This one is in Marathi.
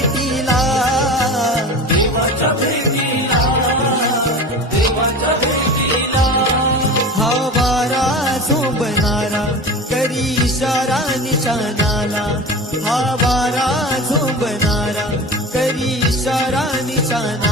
भेटीला, देवाच्या भेटीला, देवाच्या भेटीला. हा वारा झोंबणारा करी इशारा निशाणाला, हा वारा झोंबणारा करी इशारा निशाणा.